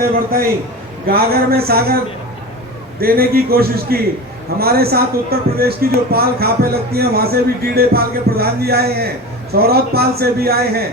बातें बताई, गागर में सागर देने की कोशिश की। हमारे साथ उत्तर प्रदेश की जो पाल खापे लगती हैं वहां से भी टीडे पाल के प्रधान जी आए हैं, सौरभ पाल से भी आए हैं।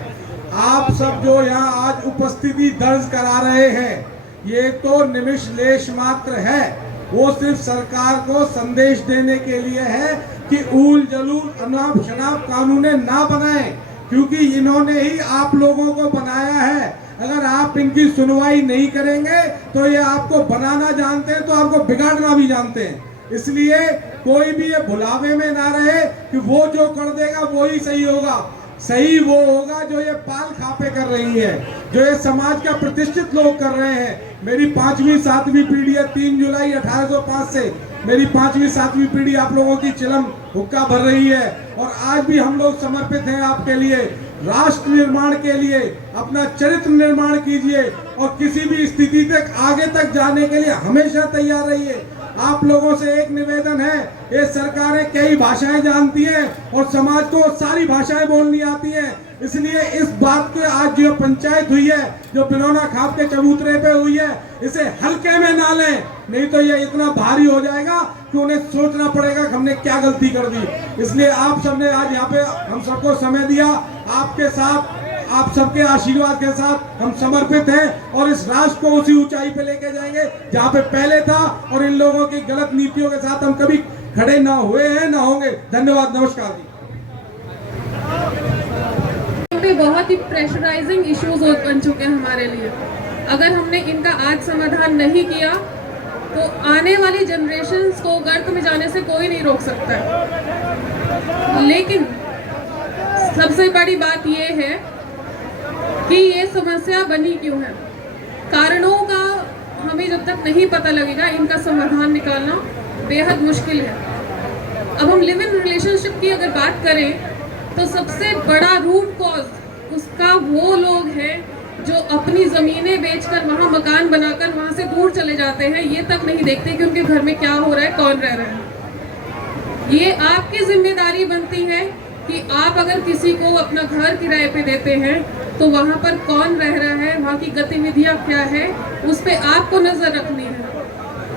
आप सब जो यहाँ आज उपस्थिति दर्ज करा रहे हैं, ये तो निमिष लेश मात्र है। वो सिर्फ सरकार को संदेश देने के लिए है कि ऊल जलूल अनाप शनाप कानून ना बनाएं, क्योंकि इन्होंने ही आप लोगों को बनाया है। अगर आप इनकी सुनवाई नहीं करेंगे तो ये आपको बनाना जानते हैं तो आपको बिगाड़ना भी जानते हैं। इसलिए कोई भी ये भुलावे में ना रहे कि वो जो कर देगा वो ही सही होगा। सही वो होगा जो ये पाल खापे कर रही है, जो ये समाज का प्रतिष्ठित लोग कर रहे हैं। मेरी 5वीं 7वीं पीढ़ी है, 3 जुलाई 1805 से मेरी 5वीं 7वीं पीढ़ी आप लोगों की चिलम हुक्का भर रही है। और आज भी हम लोग समर्पित हैं आपके लिए, राष्ट्र निर्माण के लिए। अपना चरित्र निर्माण कीजिए और किसी भी स्थिति तक आगे तक जाने के लिए हमेशा तैयार रहिए। आप लोगों से एक निवेदन है, ये सरकारें कई भाषाएं जानती हैं और समाज को सारी भाषाएं बोलनी आती हैं। इसलिए इस बात के आज जो पंचायत हुई है, जो बिनौना खाप के चबूतरे पे हुई है, इसे हल्के में ना लें, नहीं तो ये इतना भारी हो जाएगा कि उन्हें सोचना पड़ेगा कि हमने क्या गलती कर दी। इसलिए आप सबने आज यहाँ पे हम सबको समय दिया, आपके साथ आप सबके आशीर्वाद के साथ हम समर्पित हैं और इस राष्ट्र को उसी ऊंचाई पे लेके जाएंगे जहाँ पे पहले था। और इन लोगों की गलत नीतियों के साथ हम कभी खड़े ना हुए हैं, ना होंगे। धन्यवाद, नमस्कार जी। पे बहुत ही प्रेशराइजिंग इश्यूज बन चुके हैं हमारे लिए। अगर हमने इनका आज समाधान नहीं किया तो आने वाली जनरेशन्स को गर्त में जाने से कोई नहीं रोक सकता है। लेकिन सबसे बड़ी बात यह है कि ये समस्या बनी क्यों है। कारणों का हमें जब तक नहीं पता लगेगा, इनका समाधान निकालना बेहद मुश्किल है। अब हम लिव इन रिलेशनशिप की अगर बात करें तो सबसे बड़ा रूट कॉज उसका वो लोग हैं जो अपनी ज़मीनें बेचकर वहाँ मकान बनाकर वहाँ से दूर चले जाते हैं। ये तक नहीं देखते कि उनके घर में क्या हो रहा है, कौन रह रहा है। ये आपकी जिम्मेदारी बनती है कि आप अगर किसी को अपना घर किराए पे देते हैं तो वहाँ पर कौन रह रहा है, वहाँ की गतिविधियाँ क्या है, उस पर आपको नज़र रखनी है।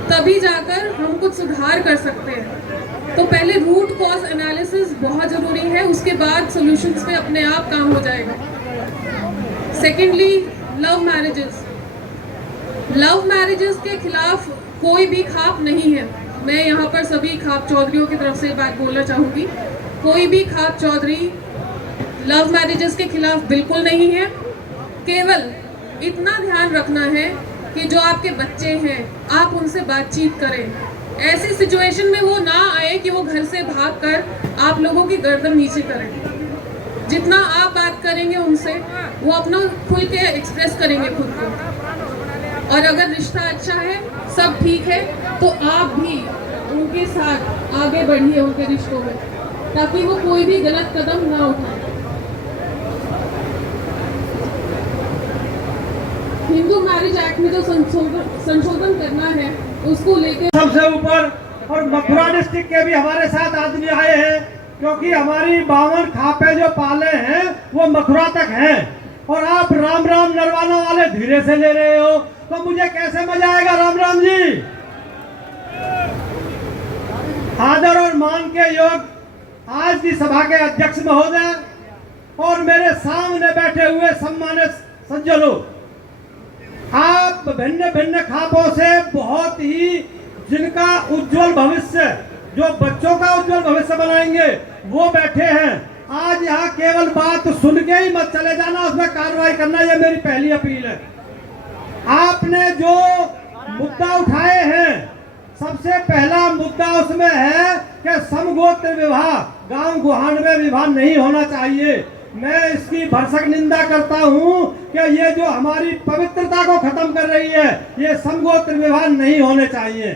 तभी जाकर हम कुछ सुधार कर सकते हैं। तो पहले रूट कॉज एनालिसिस बहुत ज़रूरी है, उसके बाद सॉल्यूशंस पे अपने आप काम हो जाएगा। सेकेंडली, लव मैरिजेस के खिलाफ कोई भी खाप नहीं है। मैं यहाँ पर सभी खाप चौधरियों की तरफ से बात बोलना चाहूँगी। कोई भी खाप चौधरी लव मैरिजेस के खिलाफ बिल्कुल नहीं है। केवल इतना ध्यान रखना है कि जो आपके बच्चे हैं आप उनसे बातचीत करें। ऐसी सिचुएशन में वो ना आए कि वो घर से भागकर आप लोगों की गर्दन नीचे करें। जितना आप बात करेंगे उनसे, वो अपना खुल के एक्सप्रेस करेंगे खुद को। और अगर रिश्ता अच्छा है, सब ठीक है, तो आप भी उनके साथ आगे बढ़िए उनके रिश्तों में, ताकि वो कोई भी गलत कदम ना उठाए। हिंदू मैरिज एक्ट में जो संशोधन करना है उसको लेकर सबसे ऊपर, और मथुरा डिस्ट्रिक्ट के भी हमारे साथ आदमी आए हैं, क्योंकि हमारी 52 खापे जो पाले हैं वो मथुरा तक हैं। और आप राम राम नरवाना वाले धीरे से ले रहे हो तो मुझे कैसे मजा आएगा। राम राम जी। आदर और मान के योग आज की सभा के अध्यक्ष महोदय और मेरे सामने बैठे हुए सम्मानित सज्जनों, आप भिन्न भिन्न खापों से बहुत ही जिनका उज्जवल भविष्य, जो बच्चों का उज्जवल भविष्य बनाएंगे, वो बैठे हैं। आज यहाँ केवल बात सुन के ही मत चले जाना, उसमें कार्रवाई करना, ये मेरी पहली अपील है। आपने जो मुद्दा उठाए हैं, सबसे पहला मुद्दा उसमें है कि समगोत्र विवाह, गांव गुहान में विवाह नहीं होना चाहिए। मैं इसकी भरसक निंदा करता हूं कि ये जो हमारी पवित्रता को खत्म कर रही है, ये समगोत्र विवाह नहीं होने चाहिए।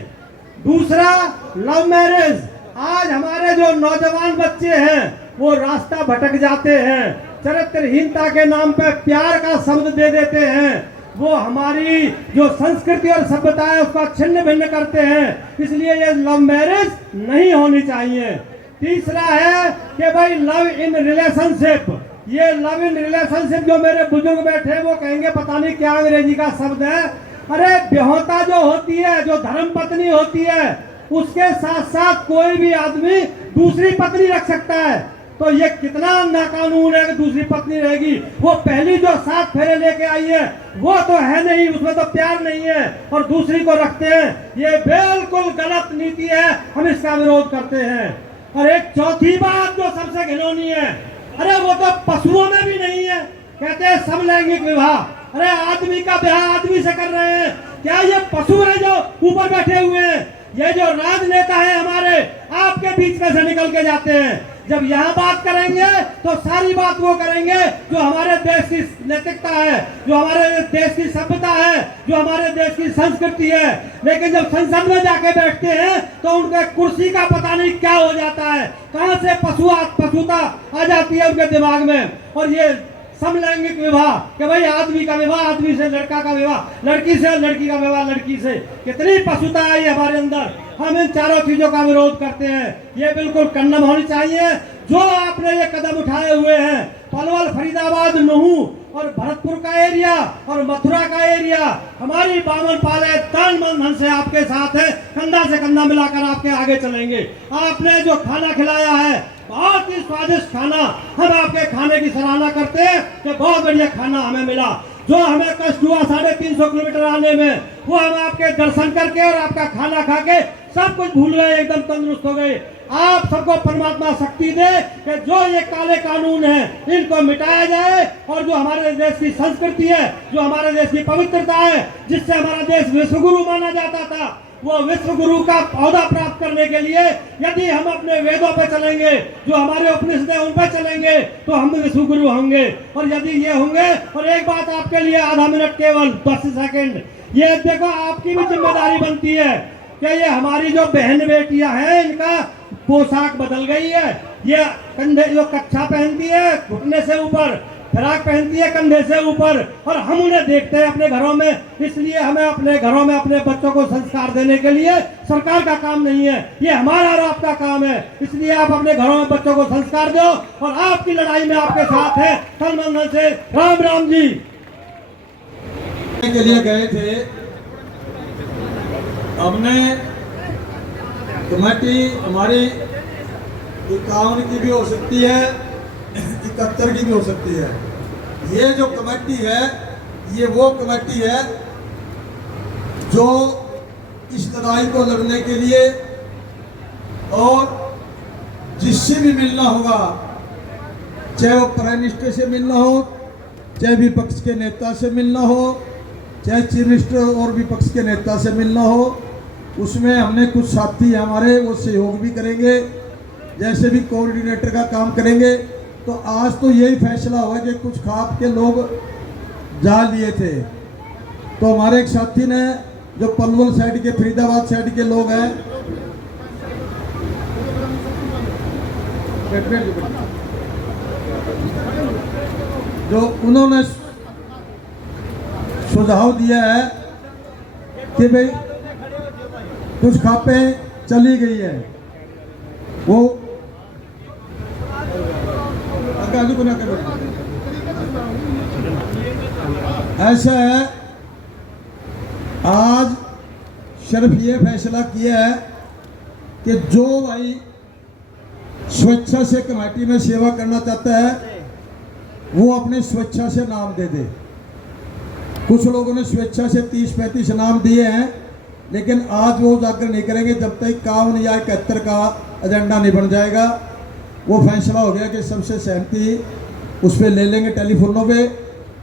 दूसरा, लव मैरिज। आज हमारे जो नौजवान बच्चे हैं वो रास्ता भटक जाते हैं, चरित्रहीनता के नाम पे प्यार का शब्द दे देते हैं, वो हमारी जो संस्कृति और सभ्यता है उसका छिन्न भिन्न करते हैं। इसलिए ये लव मैरिज नहीं होनी चाहिए। तीसरा है कि भाई लव इन रिलेशनशिप। ये लव इन रिलेशनशिप जो मेरे बुजुर्ग बैठे वो कहेंगे पता नहीं क्या अंग्रेजी का शब्द है, अरे ब्याहता जो होती है, जो धर्म पत्नी होती है, उसके साथ साथ कोई भी आदमी दूसरी पत्नी रख सकता है। तो ये कितना नाकानून है कि दूसरी पत्नी रहेगी। वो पहली जो 7 फेरे लेके आई है वो तो है नहीं, उसमें तो प्यार नहीं है, और दूसरी को रखते हैं। ये बिल्कुल गलत नीति है, हम इसका विरोध करते हैं। और एक चौथी बात जो सबसे घिनौनी है, अरे वो तो पशुओं में भी नहीं है। कहते हैं समलैंगिक विवाह। अरे आदमी का ब्याह आदमी से कर रहे हैं, क्या ये पशु है जो ऊपर बैठे हुए हैं? ये जो राजनेता है हमारे, आपके बीच में से निकल के जाते हैं। जब यहाँ बात करेंगे तो सारी बात वो करेंगे जो हमारे देश की नैतिकता है, जो हमारे देश की सभ्यता है, जो हमारे देश की संस्कृति है। लेकिन जब संसद में जाके बैठते हैं तो उनके कुर्सी का पता नहीं क्या हो जाता है, कहां से पशुता आ जाती है उनके दिमाग में। और ये समलैंगिक विवाह कि भाई आदमी का विवाह आदमी से, लड़का का विवाह लड़की से, लड़की का विवाह लड़की से, कितनी पशुता आई हमारे अंदर। हम इन चारों चीजों का विरोध करते हैं। ये बिल्कुल कंडम होनी चाहिए। जो आपने ये कदम उठाए हुए हैं, पलवल, फरीदाबाद, नूहू और भरतपुर का एरिया और मथुरा का एरिया, हमारी बामन पाले तन मन धन से आपके साथ है, कंधा से कंधा मिलाकर आपके आगे चलेंगे। आपने जो खाना खिलाया है, बहुत ही स्वादिष्ट खाना, हम आपके खाने की सराहना करते हैं कि बहुत बढ़िया खाना हमें मिला। जो हमें कष्ट हुआ 350 किलोमीटर आने में, वो हम आपके दर्शन करके और आपका खाना खा के सब कुछ भूल गए, एकदम तंदुरुस्त हो गए। आप सबको परमात्मा शक्ति दे कि जो ये काले कानून हैं इनको मिटाया जाए, और जो हमारे देश की संस्कृति है, जो हमारे देश की पवित्रता है, जिससे हमारा देश विश्वगुरु माना जाता था, वो विश्व गुरु का पौधा प्राप्त करने के लिए यदि हम अपने वेदों पे चलेंगे, जो हमारे उपनिषद है उन पे चलेंगे, तो हम विश्व गुरु होंगे। और यदि ये होंगे, और एक बात आपके लिए आधा मिनट केवल 10 सेकंड, ये देखो आपकी भी जिम्मेदारी बनती है कि ये हमारी जो बहन बेटियां हैं इनका पोशाक बदल गई है। ये कंधे जो कच्छा पहनती है घुटने से ऊपर, फ्राक पहनती है कंधे से ऊपर, और हम उन्हें देखते हैं अपने घरों में। इसलिए हमें अपने घरों में अपने बच्चों को संस्कार देने के लिए सरकार का काम नहीं है, ये हमारा और आपका काम है। इसलिए आप अपने घरों में बच्चों को संस्कार दो, और आपकी लड़ाई में आपके साथ है तन मन धन से। राम राम जी के लिए गए थे, हमने कमेटी हमारी 51 की भी हो सकती है, 71 की भी हो सकती है। ये जो कमेटी है, ये वो कमेटी है जो इस लड़ाई को लड़ने के लिए और जिससे भी मिलना होगा, चाहे वो प्राइम मिनिस्टर से मिलना हो, चाहे विपक्ष के नेता से मिलना हो, चाहे चीफ मिनिस्टर और विपक्ष के नेता से मिलना हो, उसमें हमने कुछ साथी हमारे वो सहयोग भी करेंगे, जैसे भी कोऑर्डिनेटर का काम करेंगे। तो आज तो यही फैसला हुआ कि कुछ खाप के लोग जा लिए थे, तो हमारे एक साथी ने जो पलवल साइड के, फरीदाबाद साइड के लोग हैं, जो उन्होंने सुझाव दिया है कि भाई कुछ खापें चली गई है, वो ऐसा है। आज सिर्फ ये फैसला किया है कि जो भाई स्वेच्छा से कमेटी में सेवा करना चाहता है वो अपने स्वेच्छा से नाम दे दे। कुछ लोगों ने स्वेच्छा से 30-35 नाम दिए हैं, लेकिन आज वो उजागर नहीं करेंगे जब तक 51 या 71 का एजेंडा नहीं बन जाएगा। वो फैसला हो गया कि सबसे सहमति उस पर ले लेंगे टेलीफोनों पे।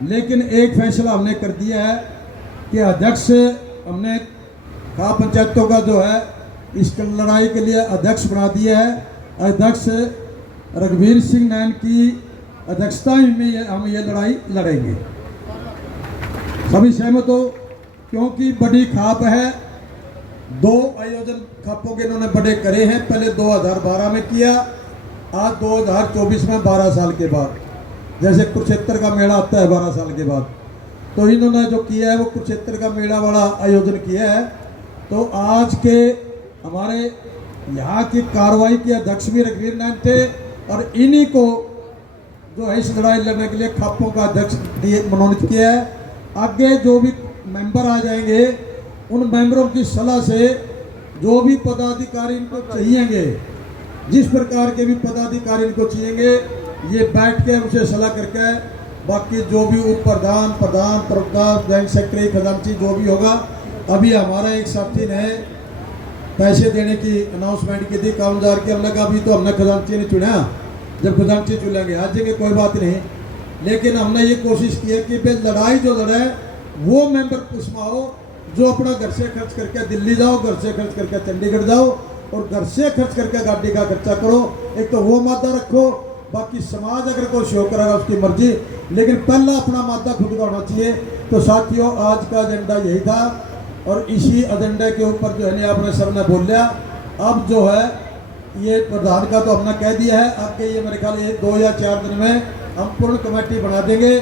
लेकिन एक फैसला हमने कर दिया है कि अध्यक्ष हमने खाप पंचायतों का जो है इस लड़ाई के लिए अध्यक्ष बना दिया है। अध्यक्ष रघुवीर सिंह नैन की अध्यक्षता में हम ये लड़ाई लड़ेंगे। सभी सहमत हो? क्योंकि बड़ी खाप है, 2 आयोजन खापों के इन्होंने बड़े करे हैं। पहले 2012 में किया, आज 2024 में 12 साल के बाद, जैसे कुरुक्षेत्र का मेला आता है 12 साल के बाद, तो इन्होंने जो किया है वो कुरुक्षेत्र का मेला वाला आयोजन किया है। तो आज के हमारे यहाँ की कार्रवाई के अध्यक्ष भी रघुवीर नाथ थे, और इन्हीं को जो है इस लड़ाई लड़ने के लिए खापों का अध्यक्ष मनोनीत किया है। आगे जो भी मेंबर आ जाएंगे, उन मेंबरों की सलाह से जो भी पदाधिकारी इनको चाहिएंगे, जिस प्रकार के भी पदाधिकारी इनको चाहिएंगे, ये बैठ के उनसे सलाह करके बाकी जो भी उप प्रधान, प्रधान, प्रवक्ता, बैंक सेक्रेटरी, खजांची जो भी होगा। अभी हमारा एक साथी ने पैसे देने की अनाउंसमेंट की थी कामदार के, हमने कहा अभी तो हमने खजांची ने चुना, जब खजांची चुनेंगे आ जाएंगे, कोई बात नहीं। लेकिन हमने ये कोशिश की है कि भाई लड़ाई जो लड़े वो मेंबर उसमें हो, जो अपना घर से खर्च करके दिल्ली जाओ, घर से खर्च करके चंडीगढ़ जाओ और घर से खर्च करके गाड़ी का खर्चा करो। एक तो वो मादा रखो, बाकी समाज अगर कोई शो करेगा उसकी मर्जी, लेकिन पहला अपना मादा खुद का होना चाहिए। तो साथियों, आज का एजेंडा यही था और इसी एजेंडे के ऊपर जो है ना आपने सब ने बोल लिया। अब जो है ये प्रधान का तो हमने कह दिया है, आपके ये मेरे ख्याल ये 2 या 4 दिन में हम पूर्ण कमेटी बना देंगे।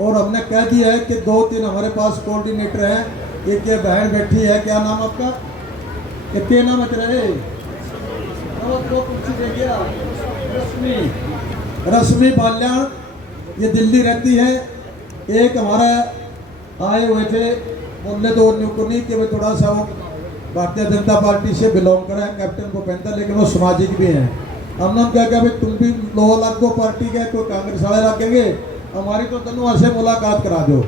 और हमने कह दिया है कि 2-3 हमारे पास कोऑर्डिनेटर हैं। एक ये बहन बैठी है, क्या नाम आपका, क्या नाम है तेरा? रश्मि बाल्याण, ये दिल्ली रहती है। एक हमारा आए हुए थे, बोलने तो उनको नहीं कि वे थोड़ा सा वो भारतीय जनता पार्टी से बिलोंग करें, कैप्टन भूपेंद्र, लेकिन वो सामाजिक भी हैं। हमने क्या कहा भाई तुम भी लोहा लागो पार्टी के, कोई कांग्रेस वाले रखेंगे, हमारी तो दोनों से मुलाकात करा दो,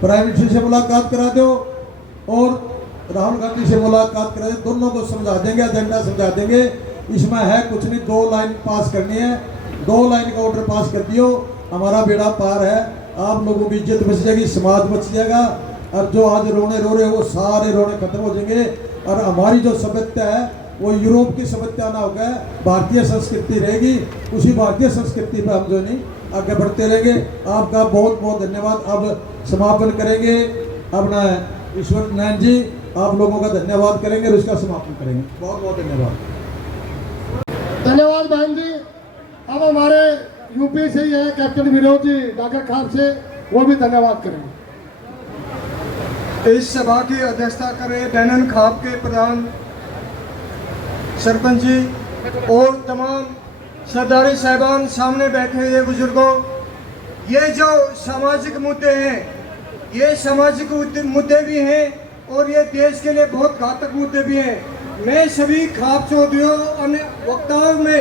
प्राइम मिनिस्टर से मुलाकात करा दो और राहुल गांधी से मुलाकात करा दो, दोनों को समझा देंगे, एजेंडा समझा देंगे। इसमें है कुछ नहीं, 2 लाइन पास करनी है, 2 लाइन का ऑर्डर पास कर दियो, हमारा बेड़ा पार है। आप लोगों की इज्जत बच जाएगी, समाज बच जाएगा और जो आज रोने रो रहे वो सारे रोने खत्म हो जाएंगे। और हमारी जो सभ्यता है वो यूरोप की सभ्यता ना होगा, भारतीय संस्कृति रहेगी। उसी भारतीय संस्कृति पर हम जो नहीं आगे बढ़ते रहेंगे। आपका बहुत बहुत धन्यवाद। अब समापन करेंगे अपना ईश्वर नारायण जी, आप लोगों का धन्यवाद करेंगे और उसका समापन करेंगे। बहुत बहुत धन्यवाद। धन्यवाद बहन जी। अब हमारे यूपी से ही है कैप्टन विनोद जी डागर खान से, वो भी धन्यवाद करेंगे। इस सभा की अध्यक्षता करें डैनन खाप के प्रधान सरपंच जी और तमाम सरदारी साहिबान, सामने बैठे हुए बुजुर्गों। ये जो सामाजिक मुद्दे हैं, ये सामाजिक मुद्दे भी हैं और ये देश के लिए बहुत घातक मुद्दे भी हैं। मैं सभी खाप चौधरियों अन्य वक्ताओं में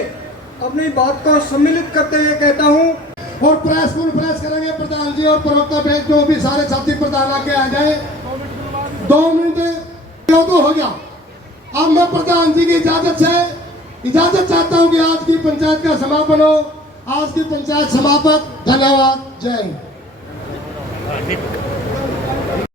अपनी बात को सम्मिलित करते हुए कहता हूँ। और प्रेस कॉन्फ्रेंस करेंगे प्रधान जी और प्रवक्ता बैंक जो भी सारे साथी प्रधान आके आ जाए। 2 मिनट तो हो गया। अब मैं प्रधान जी की इजाजत चाहता हूँ कि आज की पंचायत का समापन हो। आज की पंचायत समापक। धन्यवाद। जय हिंद।